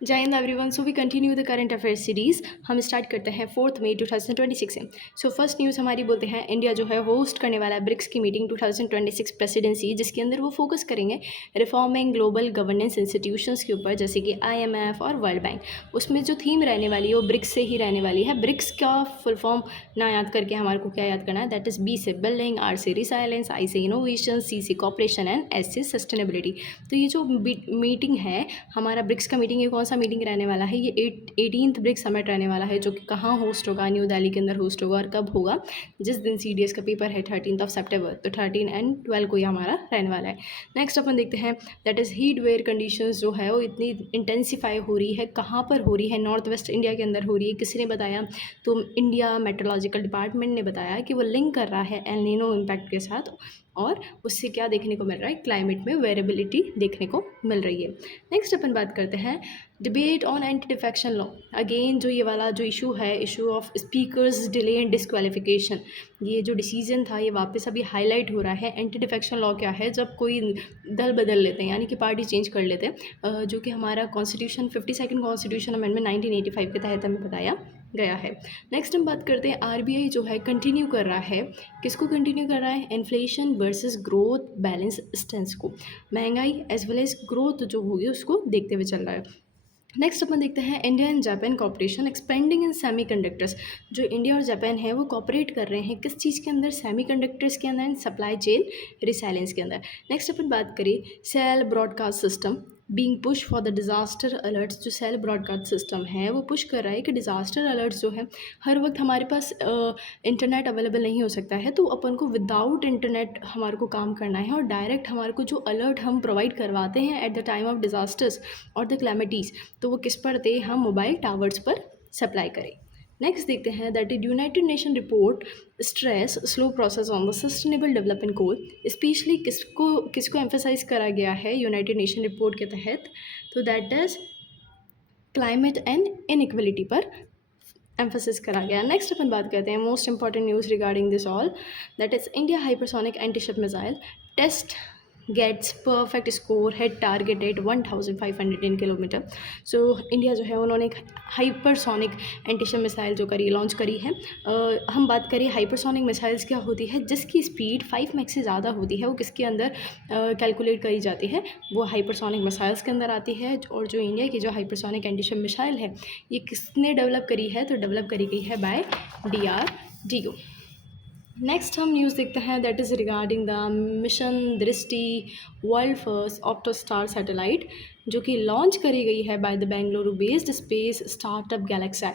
जय हिंद everyone. So we continue the current affairs series. हम स्टार्ट करते हैं 4 मई 2026 से। सो फर्स्ट न्यूज़ हमारी बोलते हैं इंडिया जो है होस्ट करने वाला है ब्रिक्स की मीटिंग 2026 प्रेसिडेंसी, जिसके अंदर वो फोकस करेंगे रिफॉर्मिंग ग्लोबल गवर्नेंस इंस्टीट्यूशंस के ऊपर, जैसे कि IMF और वर्ल्ड बैंक। उसमें जो थीम रहने वाली है वो ब्रिक्स से ही रहने वाली है। ब्रिक्स का फुल फॉर्म ना याद करके हमारे को क्या याद करना है, दैट इज़ B से बिल्डिंग, R से रिसाइलेंस, I से इनोवेशन, C से कॉपरेशन एंड S से सस्टेनेबिलिटी। तो ये जो मीटिंग है हमारा ब्रिक्स का मीटिंग, ये कौन सा मीटिंग रहने वाला है, ये 18th ब्रिक्स समिट रहने वाला है, जो कि कहाँ होस्ट होगा, न्यू दिल्ली के अंदर होस्ट होगा। और कब होगा, जिस दिन CDS का पेपर है 13th सितंबर, तो 13 एंड 12 को ये हमारा रहने वाला है। नेक्स्ट अपन देखते हैं, that is heat wave conditions जो है वो इतनी इंटेंसीफाई हो रही है। कहाँ पर हो रही है, नॉर्थ वेस्ट इंडिया के अंदर हो रही है। किसने बताया, तो इंडिया मेट्रोलॉजिकल डिपार्टमेंट ने बताया कि वो लिंक कर रहा है एल नीनो इम्पैक्ट के साथ, और उससे क्या देखने को मिल रहा है, क्लाइमेट में वेरिएबिलिटी देखने को मिल रही है। नेक्स्ट अपन बात करते हैं debate on anti defection law. Again जो ये वाला जो इशू है, issue of speakers delay and disqualification, ये जो डिसीजन था ये वापस अभी हाईलाइट हो रहा है। एंटी डिफेक्शन लॉ क्या है, जब कोई दल बदल लेते हैं, यानी कि पार्टी चेंज कर लेते हैं, जो कि हमारा कॉन्स्टिट्यूशन 52nd कॉन्स्टिट्यूशन अमेंडमेंट 1985 के तहत हमें बताया गया है। नेक्स्ट हम बात करते हैं RBI जो है कंटिन्यू कर रहा है, किसको कंटिन्यू कर रहा है, इन्फ्लेशन वर्सेस ग्रोथ बैलेंस स्टेंस को, महंगाई एज वेल एज ग्रोथ जो होगी उसको देखते हुए चल रहा है। नेक्स्ट अपन देखते हैं India and Japan cooperation expanding in semiconductors. जो इंडिया और जापान है वो कॉपरेट कर रहे हैं किस चीज़ के अंदर, सेमीकंडक्टर्स के अंदर एंड सप्लाई चेन रिसाइलेंस के अंदर। नेक्स्ट अपन बात करें cell broadcast system being push for the disaster alerts. जो सेल ब्रॉडकास्ट सिस्टम है वो पुश कर रहा है कि डिज़ास्टर अलर्ट्स जो है, हर वक्त हमारे पास इंटरनेट अवेलेबल नहीं हो सकता है, तो अपन को विदाउट इंटरनेट हमारे को काम करना है, और डायरेक्ट हमारे को जो अलर्ट हम प्रोवाइड करवाते हैं at the time of disasters और द क्लैमिटीज़, तो वो किस पर थे, हम मोबाइल टावर्स पर सप्लाई करें। नेक्स्ट देखते हैं that is United nation report stress slow process on the sustainable development goal. Specially किसको किसको एम्फेसाइज करा गया है यूनाइटेड नेशन रिपोर्ट के तहत, तो that is climate and inequality पर एम्फोसिस करा गया। नेक्स्ट अपन बात करते हैं most important news regarding this all, that is India hypersonic antiship missile test gets perfect score head target at 1500 kilometre. So India जो है उन्होंने एक हाइपरसोनिक एंटीशिप मिसाइल जो करी लॉन्च करी है। हम बात करें हाइपरसोनिक मिसाइल्स क्या होती है, जिसकी स्पीड 5 मैक से ज़्यादा होती है, वो किसके अंदर कैलकुलेट करी जाती है, वो हाइपरसोनिक मिसाइल्स के अंदर आती है। और जो इंडिया की जो हाइपरसोनिक एंटीशिप मिसाइल है ये किसने डेवलप करी है, तो डेवलप करी गई है बाय DRDO। नेक्स्ट हम न्यूज़ देखते हैं that is regarding the mission Drishti world first Optostar satellite, जो कि लॉन्च करी गई है by the Bengaluru based space startup GalaxEye.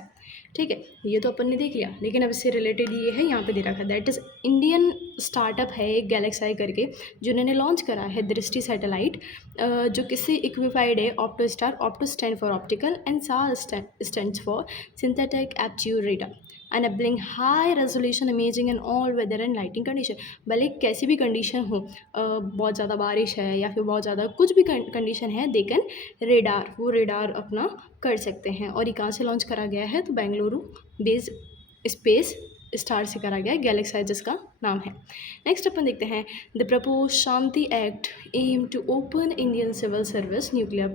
ठीक है, ये तो अपन ने देख लिया, लेकिन अब इससे रिलेटेड ये है, यहाँ पे दे रखा है दैट इज़ इंडियन स्टार्टअप है एक गैलेक्साई करके, जिन्होंने लॉन्च करा है दृष्टि सैटेलाइट, जो किससे इक्विफाइड है, Optostar, opto stand for optical and SAR stands for synthetic एप्ट्यूड radar enabling high resolution imaging in all weather and lighting condition। भले कैसी भी कंडीशन हो, बहुत ज़्यादा बारिश है या फिर बहुत ज़्यादा कुछ भी कंडीशन है, दे कैन रेडार, वो रेडार अपना कर सकते हैं। और ये कहाँ से लॉन्च करा गया है, तो बेंगलुरु बेस्ड स्पेस स्टार से करा गया है, गैलेक्साई जिसका नाम है। नेक्स्ट अपन देखते हैं the propose Shanti act aim to open Indian civil service nuclear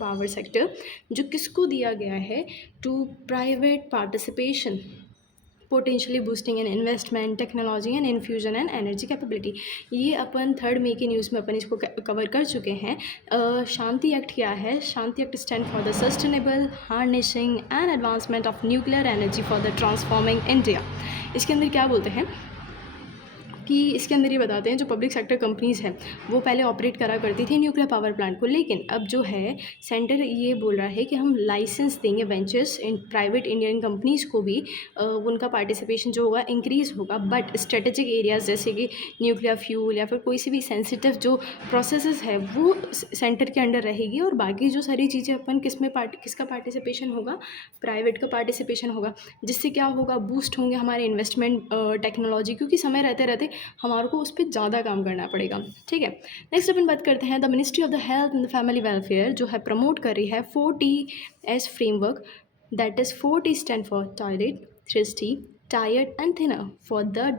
power sector, जो किसको दिया गया है, to private participation potentially boosting an investment technology and infusion and energy capability. ये अपन 3 मई की न्यूज़ में अपन इसको कवर कर चुके हैं। शांति एक्ट क्या है, SHANTI act stand for the sustainable harnessing and advancement of nuclear energy for the transforming India. इसके अंदर क्या बोलते हैं कि इसके अंदर ये बताते हैं जो पब्लिक सेक्टर कंपनीज़ हैं वो पहले ऑपरेट करा करती थी न्यूक्लियर पावर प्लांट को, लेकिन अब जो है सेंटर ये बोल रहा है कि हम लाइसेंस देंगे ventures in private Indian companies को भी, उनका पार्टिसिपेशन जो होगा इंक्रीज़ होगा, बट स्ट्रेटेजिक एरियाज़ जैसे कि न्यूक्लियर फ्यूल या फिर कोई सी भी सेंसिटिव जो प्रोसेसेस है वो सेंटर के अंडर रहेगी, और बाकी जो सारी चीज़ें अपन किसका पार्टिसिपेशन होगा, प्राइवेट का पार्टिसिपेशन होगा, जिससे क्या होगा, बूस्ट होंगे हमारे इन्वेस्टमेंट टेक्नोलॉजी, क्योंकि समय रहते रहते हमारे को उस पर ज़्यादा काम करना पड़ेगा। ठीक है, नेक्स्ट अपन बात करते हैं the ministry of the health and the family welfare जो है प्रमोट कर रही है 4TS framework, that is 4T stand for toilet, थ्रिस्टी, tired and thinner for the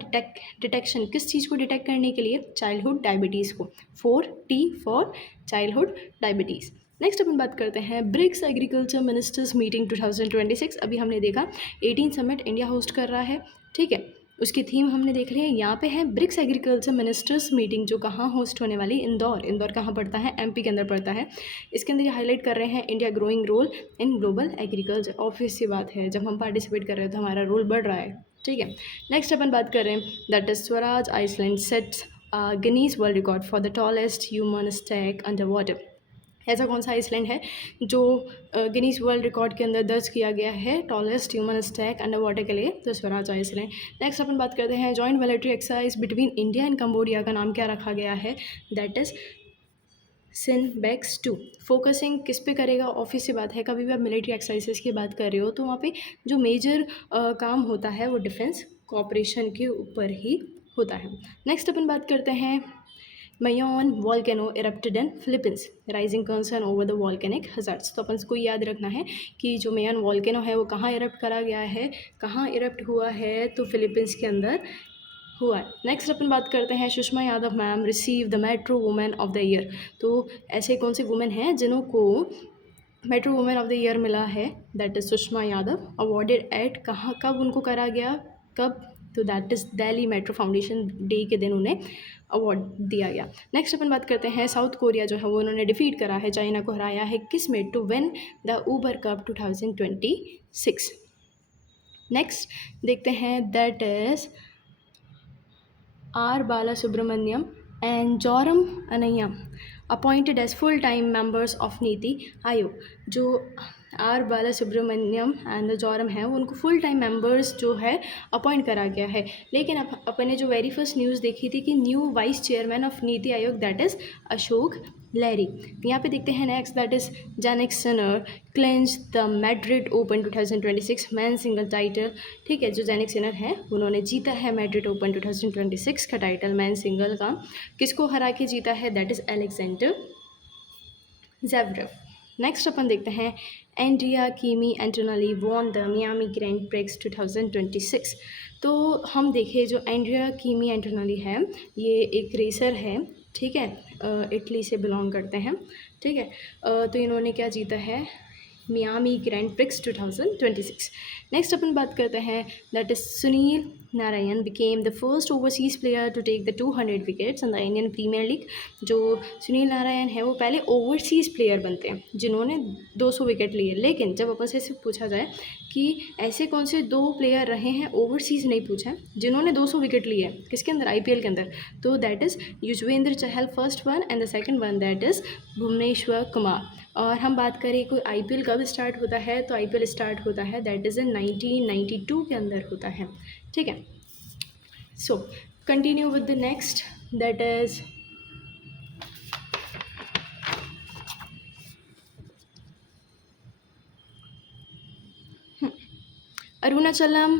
detection, किस चीज़ को डिटेक्ट करने के लिए, चाइल्डहुड डायबिटीज़ को, 4T for childhood diabetes. Next अपन बात करते हैं ब्रिक्स एग्रीकल्चर मिनिस्टर्स मीटिंग 2026। अभी हमने देखा 18 समिट इंडिया होस्ट कर रहा है, ठीक है। उसकी थीम हमने देख रही है, यहाँ पे है ब्रिक्स एग्रीकल्चर मिनिस्टर्स मीटिंग, जो कहाँ होस्ट होने वाली, इंदौर कहाँ पड़ता है, एमपी के अंदर पड़ता है। इसके अंदर ये हाईलाइट कर रहे हैं India growing role in global agriculture. Obvious सी बात है, जब हम पार्टिसिपेट कर रहे हैं तो हमारा रोल बढ़ रहा है, ठीक है। नेक्स्ट अपन बात कर रहे हैं that is Swaraj island sets Guinness world record for the tallest human stack under water. ऐसा कौन सा आइसलैंड है जो गिनीज वर्ल्ड रिकॉर्ड के अंदर दर्ज किया गया है tallest human stack under water के लिए, तो स्वराज आइसलैंड। नेक्स्ट अपन बात करते हैं joint military exercise between India and Cambodia का नाम क्या रखा गया है, दैट इज़ सिनबेक्स 2। फोकसिंग किस पे करेगा, ऑफिस से बात है, कभी भी आप मिलिट्री एक्सरसाइजेस की बात कर रहे हो तो वहाँ पे जो मेजर काम होता है वो डिफेंस कोऑपरेशन के ऊपर ही होता है। नेक्स्ट अपन बात करते हैं Mayon volcano erupted in Philippines, raising concern over the volcanic hazards। तो अपन को याद रखना है कि जो मेयन वॉल्केनो है वो कहाँ इरप्ट करा गया है, कहाँ इरप्ट हुआ है, तो फिलीपींस के अंदर हुआ है। नेक्स्ट अपन बात करते हैं Sushma Yadav ma'am receive the metro women of the year. तो ऐसे कौन से वुमेन हैं जिन्हों को metro women of the year मिला है, that is Sushma Yadav. Awarded at, कहाँ कब उनको करा गया, कब, तो that is Delhi metro foundation day के दिन उन्हें अवार्ड दिया गया। नेक्स्ट अपन बात करते हैं साउथ कोरिया जो है वो उन्होंने डिफीट करा है, चाइना को हराया है किस में, to win the Uber cup 2026। Next देखते हैं that is R Bala Subrahmanyam and Joram Anaiya appointed as full time members of NITI Aayog. जो आर बाला सुब्रमण्यम एंड जॉरम है उनको फुल टाइम मेंबर्स जो है अपॉइंट करा गया है। लेकिन अपन ने जो वेरी फर्स्ट न्यूज़ देखी थी कि new vice chairman of NITI आयोग दैट इज़ अशोक लहरी। यहाँ पे देखते हैं next that is Jannik Sinner clench the Madrid open 2026 man single title. ठीक है, जो जैनिक सिनर है उन्होंने जीता है मैड्रिड ओपन 2026 का टाइटल मैन सिंगल का। किसको हरा के जीता है, that is Alexander Zverev. Next अपन देखते हैं एंड्रिया कीमी Antonelli won the Miami grand prix 2026। तो हम देखें जो एंड्रिया कीमी एंटोनेली है ये एक रेसर है, ठीक है, इटली से बिलोंग करते हैं, ठीक है। तो इन्होंने क्या जीता है, मियामी ग्रैंड प्रिक्स 2026। नेक्स्ट अपन बात करते हैं that is Sunil Narine became the first overseas player to take the 200 wickets in the Indian premier league. जो सुनील नारायण है वो पहले ओवरसीज़ प्लेयर बनते हैं जिन्होंने 200 विकेट लिए। लेकिन जब अपन से पूछा जाए कि ऐसे कौन से 2 प्लेयर रहे हैं, ओवरसीज़ नहीं पूछा है, जिन्होंने 200 विकेट लिए किसके अंदर, आईपीएल के अंदर, तो that is Yuzvendra Chahal first one and the second one that is Bhuvneshwar Kumar. और हम बात करें कोई आईपीएल कब स्टार्ट होता है, तो आईपीएल स्टार्ट होता है दैट इज़ इन 1992 के अंदर होता है, ठीक है। So continue with the next that is Arunachalam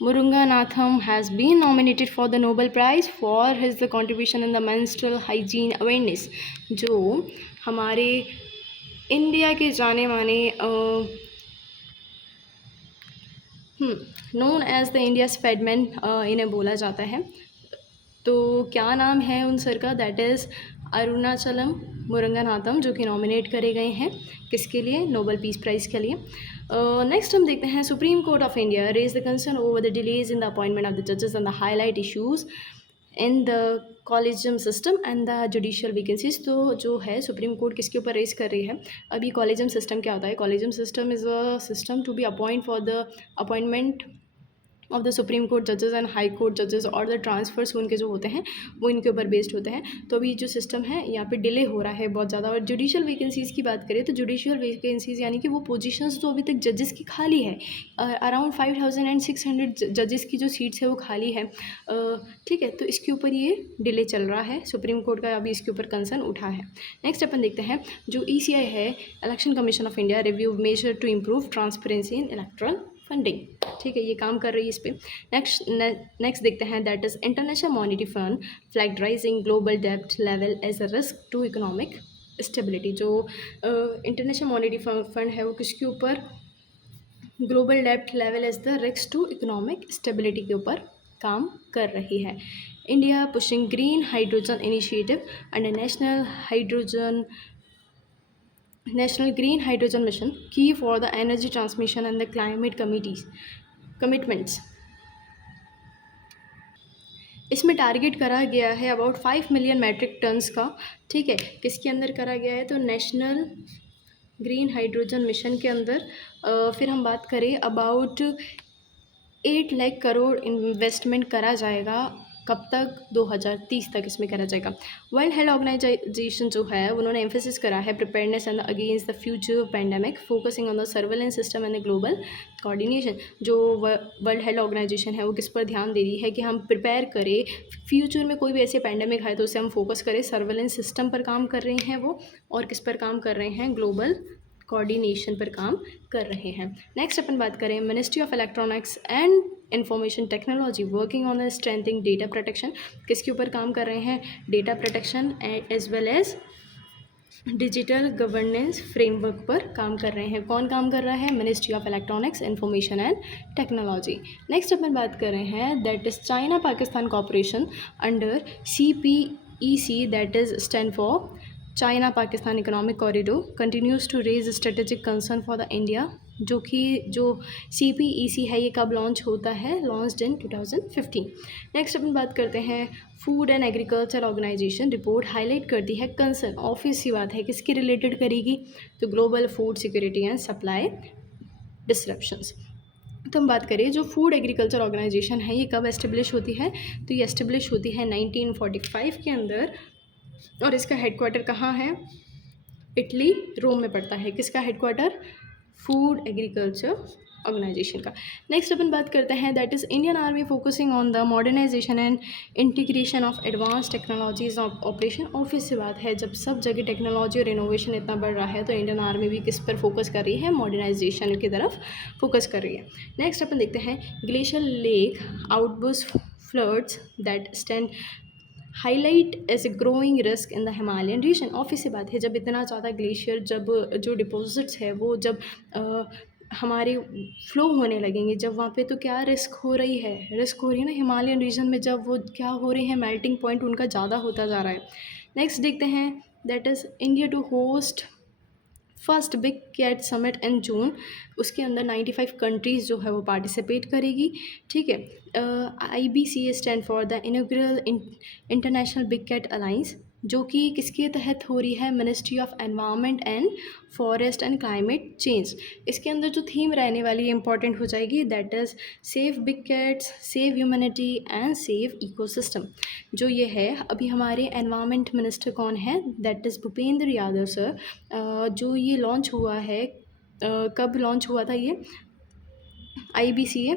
Muruganathan has been nominated for the Nobel Prize for his the contribution in the menstrual hygiene awareness। जो हमारे इंडिया के जाने माने नोन एज द इंडिया स्पेडमैन इन्हें बोला जाता है। तो क्या नाम है उन सर का, दैट इज़ अरुणाचलम मुरुगनाथम, जो कि नॉमिनेट करे गए हैं किसके लिए, नोबेल पीस प्राइज़ के लिए। नेक्स्ट हम देखते हैं Supreme Court of India raise the concern over the delays in the appointment of the जजेस and the highlight issues in the collegium system and the judicial vacancies. तो जो है supreme court किसके ऊपर रेज कर रही है, अभी कॉलेजियम सिस्टम क्या होता है, collegium system is a system to be appoint for the appointment of the supreme court जजेस एंड हाई कोर्ट जजेस, और द ट्रांसफर्स उनके जो होते हैं वो इनके ऊपर बेस्ड होते हैं। तो अभी जो सिस्टम है यहाँ पे डिले हो रहा है बहुत ज़्यादा। और जुडिशियल वैकेंसीज़ की बात करें तो जुडिशियल वैकेंसीज़ यानी कि वो पोजीशंस जो अभी तक जजेस की खाली है, अराउंड 5600 जजेस की जो सीट्स है वो खाली है, ठीक है। तो इसके ऊपर ये डिले चल रहा है, सुप्रीम कोर्ट का अभी इसके ऊपर कंसर्न उठा है। नेक्स्ट अपन देखते हैं जो ECI है, election commission of India, review measure to improve transparency in electoral funding, ठीक है, ये काम कर रही है इस पर। नेक्स्ट देखते हैं that is International Monetary Fund flagged rising global डेब्ट level as a risk to economic stability. जो इंटरनेशनल मॉनिटरी फंड है वो किसके ऊपर, ग्लोबल डेब्ट level as the risk to economic stability के ऊपर काम कर रही है। India pushing green hydrogen initiative under national hydrogen national green hydrogen mission की for the energy transmission and the climate commitments. इसमें टारगेट करा गया है अबाउट 5 मिलियन मैट्रिक टन्स का, ठीक है। किसके अंदर करा गया है, तो नेशनल ग्रीन हाइड्रोजन मिशन के अंदर। फिर हम बात करें अबाउट 8 लाख करोड़ इन्वेस्टमेंट करा जाएगा, कब तक, 2030 तक इसमें करा जाएगा। वर्ल्ड हेल्थ ऑर्गेनाइजेशन जो है उन्होंने एम्फेसिस करा है preparedness and against the future pandemic, focusing on the surveillance system and the global coordination. जो वर्ल्ड हेल्थ ऑर्गेनाइजेशन है वो किस पर ध्यान दे रही है कि हम प्रिपेयर करें, फ्यूचर में कोई भी ऐसे पैंडेमिक आए तो उसे हम फोकस करें। सर्वेलेंस सिस्टम पर काम कर रहे हैं वो, और किस पर काम कर रहे हैं, ग्लोबल कोऑर्डिनेशन पर काम कर रहे हैं। नेक्स्ट अपन बात करें ministry of electronics and information technology working on the strengthening data protection. किसके ऊपर काम कर रहे हैं, data protection as well as digital governance framework पर काम कर रहे हैं। कौन काम कर रहा है, ministry of electronics information and technology. Next अपन बात कर रहे हैं that is China Pakistan cooperation under CPEC, that is stand for China Pakistan economic corridor continues to raise strategic concern for the India. जो CPEC है ये कब लॉन्च होता है, लॉन्च्ड इन 2015। नेक्स्ट अपन बात करते हैं food and agriculture organization report highlight करती है कंसर्न, ऑब्वियस सी बात है किसकी रिलेटेड करेगी, तो global food security and supply disruptions. तो हम बात करें जो फूड एग्रीकल्चर ऑर्गेनाइजेशन है ये कब एस्टेब्लिश होती है, तो ये एस्टेब्लिश होती है 1945 के अंदर, और इसका हेडक्वार्टर कहाँ है, इटली, रोम में पड़ता है। किसका हेडक्वार्टर, फूड एग्रीकल्चर ऑर्गेनाइजेशन का। नेक्स्ट अपन बात करते हैं that is Indian army focusing on the modernisation and integration of advance technologies of operation. Obvious सी बात है जब सब जगह टेक्नोलॉजी और इनोवेशन इतना बढ़ रहा है तो इंडियन आर्मी भी किस पर फोकस कर रही है, मॉडर्नाइजेशन की तरफ फोकस कर रही है। नेक्स्ट अपन देखते हैं glacier lake outburst floods that stand highlight as a growing risk in the Himalayan region. Obvious सी बात है जब इतना ज़्यादा ग्लेशियर, जब जो डिपॉजिट्स है वो जब हमारे फ्लो होने लगेंगे, जब वहाँ पे तो क्या रिस्क हो रही है, रिस्क हो रही है ना हिमालयन रीजन में, जब वो क्या हो रही है, मेल्टिंग पॉइंट उनका ज़्यादा होता जा रहा है। नेक्स्ट देखते हैं that is India to host first big cat summit in June. उसके अंदर 95 कंट्रीज़ जो है वो पार्टिसिपेट करेगी, ठीक है। IBCA stand for the inaugural international big cat alliance, जो कि किसके तहत हो रही है, ministry of environment and forest and climate change. इसके अंदर जो थीम रहने वाली है इंपॉर्टेंट हो जाएगी that is save big cats, save humanity and save ecosystem. जो ये है अभी हमारे एनवायरनमेंट मिनिस्टर कौन है, that is Bhupendra Yadav sir. जो ये लॉन्च हुआ है, कब लॉन्च हुआ था ये IBCA,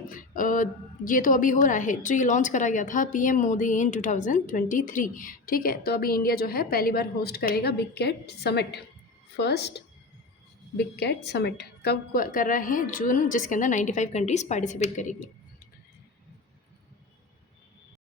ये तो अभी हो रहा है, जो ये लॉन्च करा गया था PM मोदी इन 2023, ठीक है। तो अभी इंडिया जो है पहली बार होस्ट करेगा big cat summit, first big cat summit कब कर रहे हैं, जून, जिसके अंदर 95 कंट्रीज़ पार्टिसिपेट करेगी।